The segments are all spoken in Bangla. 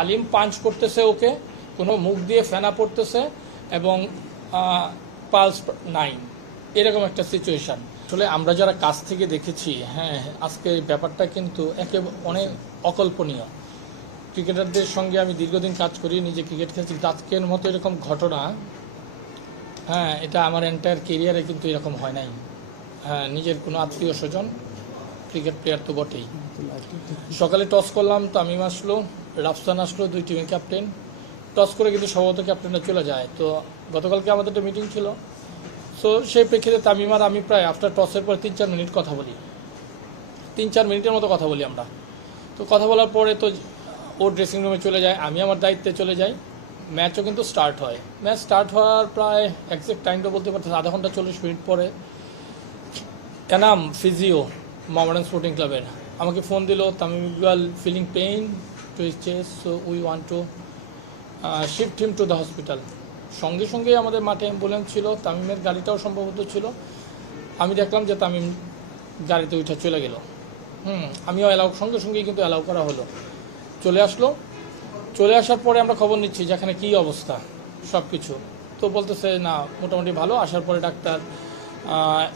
তালিম পাঞ্চ করতেছে ওকে, কোনো মুখ দিয়ে ফেনা পড়তেছে এবং পালস নাইন এরকম একটা সিচুয়েশন আসলে আমরা যারা কাছ থেকে দেখেছি হ্যাঁ আজকে ব্যাপারটা কিন্তু একে অনেক অকল্পনীয়। ক্রিকেটারদের সঙ্গে আমি দীর্ঘদিন কাজ করি, নিজে ক্রিকেট খেলছি আজকের মতো এরকম ঘটনা হ্যাঁ এটা আমার এন্টায়ার কেরিয়ারে কিন্তু এরকম হয় নাই। হ্যাঁ নিজের কোনো আত্মীয় স্বজন, ক্রিকেট প্লেয়ার তো বটেই। সকালে টস করলাম, তামিম আসলো। রাফসান আসলো, দুই টিমের ক্যাপ্টেন টস করে কিন্তু সম্ভবত ক্যাপ্টেনরা চলে যায়। তো গতকালকে আমাদের একটা মিটিং ছিল। সো সেই প্রেক্ষিতে তামিম আর আমি প্রায় আফটার টসের পর তিন চার মিনিট কথা বলি। তিন চার মিনিটের মতো কথা বলি আমরা। তো কথা বলার পরে তো ও ড্রেসিং রুমে চলে যায়, আমি আমার দায়িত্বে চলে যাই। ম্যাচও কিন্তু স্টার্ট হয়। ম্যাচ স্টার্ট হওয়ার প্রায় একজ্যাক্ট টাইমটা বলতে পারতেছে আধা ঘণ্টা চল্লিশ মিনিট পরে এনাম ফিজিও মোহামেডান স্পোর্টিং ক্লাবের আমাকে ফোন দিল, Tamim Iqbal feeling pain to his chest so we want to shift him to the hospital সঙ্গে সঙ্গেই আমাদের মাঠে অ্যাম্বুলেন্স ছিল, তামিমের গাড়িটাও সম্ভবত ছিল। আমি দেখলাম যে তামিম গাড়িতে উঠে চলে গেল। হুম, আমিও অ্যালাউ সঙ্গে সঙ্গেই কিন্তু অ্যালাউ করা হলো। চলে আসলো। চলে আসার পরে আমরা খবর নিচ্ছি যে এখানে কী অবস্থা সব কিছু তো বলতেছে, না, মোটামুটি ভালো। আসার পরে ডাক্তার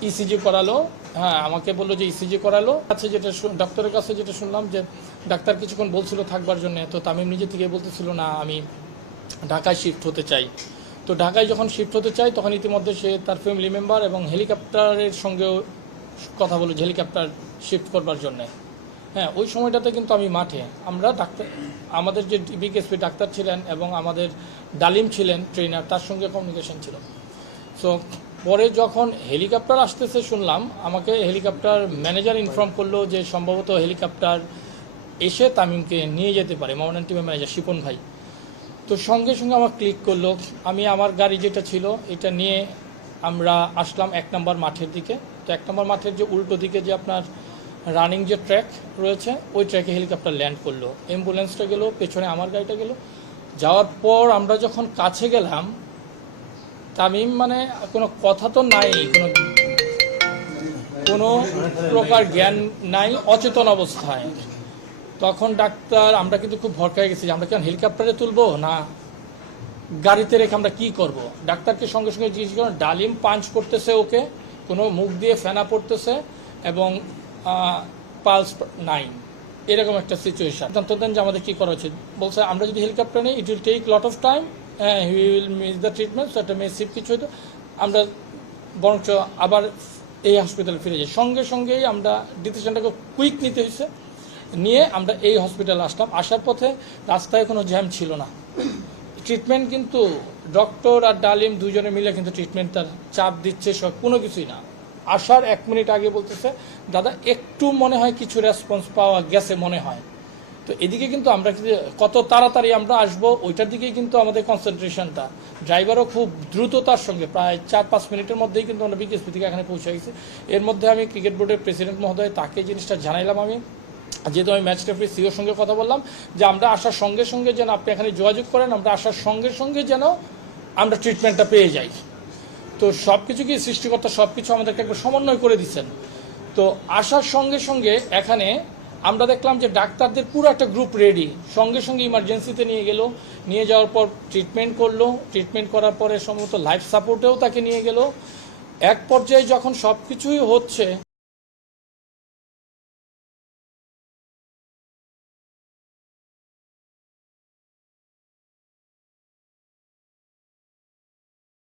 ইসিজি করালো। হ্যাঁ আমাকে বলল যে ইসিজি করালো। আছে যেটা ডাক্তারের কাছে যেটা শুনলাম যে ডাক্তার কিছুক্ষণ বলছিল থাকবার জন্য, তো তামিম নিজে থেকে বলতেছিল, না, আমি ঢাকায় শিফট হতে চাই। তো ঢাকায় যখন শিফট হতে চাই, তখন ইতিমধ্যে সে তার ফ্যামিলি মেম্বার এবং হেলিকপ্টারের সঙ্গেও কথা বলো হেলিকপ্টার শিফট করবার জন্যে। হ্যাঁ ওই সময়টাতে কিন্তু আমি মাঠে। আমরা ডাক্তার, আমাদের যে বিকেএসপি ডাক্তার ছিলেন এবং আমাদের ডালিম ছিলেন ট্রেনার তার সঙ্গে কমিউনিকেশন ছিল। সো পরে যখন হেলিকপ্টার আসতেছে শুনলাম, আমাকে হেলিকপ্টার ম্যানেজার ইনফর্ম করল যে সম্ভবত হেলিকপ্টার এসে তামিমকে নিয়ে যেতে পারে মোহামেডান টিমের ম্যানেজার শিপন ভাই। তো সঙ্গে সঙ্গে আমার ক্লিক করল, আমি আমার গাড়ি যেটা ছিল, এটা নিয়ে আমরা আসলাম এক নম্বর মাঠের দিকে। তো এক নম্বর মাঠের যে উল্টো দিকে যে আপনার রানিং যে ট্র্যাক রয়েছে, ওই ট্র্যাকে হেলিকপ্টার ল্যান্ড করল। অ্যাম্বুলেন্সটা গেলো, পেছনে আমার গাড়িটা গেলো। যাওয়ার পর আমরা যখন কাছে গেলাম তামিম মানে কোনো কথা তো নাই, কোনো কোনো প্রকার জ্ঞান নাই, অচেতন অবস্থায়। তখন ডাক্তার, আমরা কিন্তু খুব ভরকায় গেছি আমরা কেন হেলিকপ্টারে তুলবো, না? গাড়িতে রেখে আমরা কি করব? ডাক্তারকে সঙ্গে সঙ্গে জিজ্ঞেস করেন ডালিম পাঞ্চ করতেছে ওকে, কোনো মুখ দিয়ে ফেনা পড়তেছে এবং পালস নাইন এরকম একটা সিচুয়েশন সিদ্ধান্ত দেন যে আমাদের কী করা উচিত। বলছে, আমরা যদি হেলিকপ্টার নিই it will take lot of time he will miss the treatment so একটা মেসিভ কিছু হতো আমরা বরঞ্চ আবার এই হসপিটালে ফিরে যাই। সঙ্গে সঙ্গেই আমরা ডিসিশনটাকে কুইক নিতে হয়েছে নিয়ে আমরা এই হসপিটালে আসলাম। আসার পথে রাস্তায় কোনো জ্যাম ছিল না। ট্রিটমেন্ট কিন্তু ডক্টর আর ডালিম দুজনে মিলে কিন্তু ট্রিটমেন্ট তার চাপ দিচ্ছে, সব কোনো কিছুই না। আসার এক মিনিট আগে বলতেছে, দাদা, একটু মনে হয় কিছু রেসপন্স পাওয়া গেছে মনে হয়। তো এদিকে কিন্তু আমরা কত তাড়াতাড়ি আমরা আসব, ওইটার দিকেই কিন্তু আমাদের কনসেন্ট্রেশনটা ড্রাইভারও খুব দ্রুততার সঙ্গে, প্রায় চার পাঁচ মিনিটের মধ্যেই কিন্তু আমরা বিকেএসপি থেকে এখানে পৌঁছে গেছি। এর মধ্যে আমি ক্রিকেট বোর্ডের প্রেসিডেন্ট মহোদয়, তাকে জিনিসটা জানাইলাম আমি। যেহেতু আমি ম্যাচ রেফারি সিওর সঙ্গে কথা বললাম, যে আমরা আসার সঙ্গে সঙ্গে যেন আপনি এখানে যোগাযোগ করেন, আমরা আসার সঙ্গে সঙ্গে যেন আমরা ট্রিটমেন্টটা পেয়ে যাই। তো সব কিছু কি সৃষ্টিকর্তা সব কিছু আমাদেরকে একবার সমন্বয় করে দিচ্ছেন? তো আসার সঙ্গে সঙ্গে এখানে আমরা দেখলাম যে ডাক্তারদের পুরো একটা গ্রুপ রেডি সঙ্গে সঙ্গে ইমার্জেন্সিতে নিয়ে গেল, নিয়ে যাওয়ার পর ট্রিটমেন্ট করল। ট্রিটমেন্ট করার পরে সম্ভবত লাইফ সাপোর্টেও তাকে নিয়ে গেল। এক পর্যায়ে যখন সব কিছুই হচ্ছে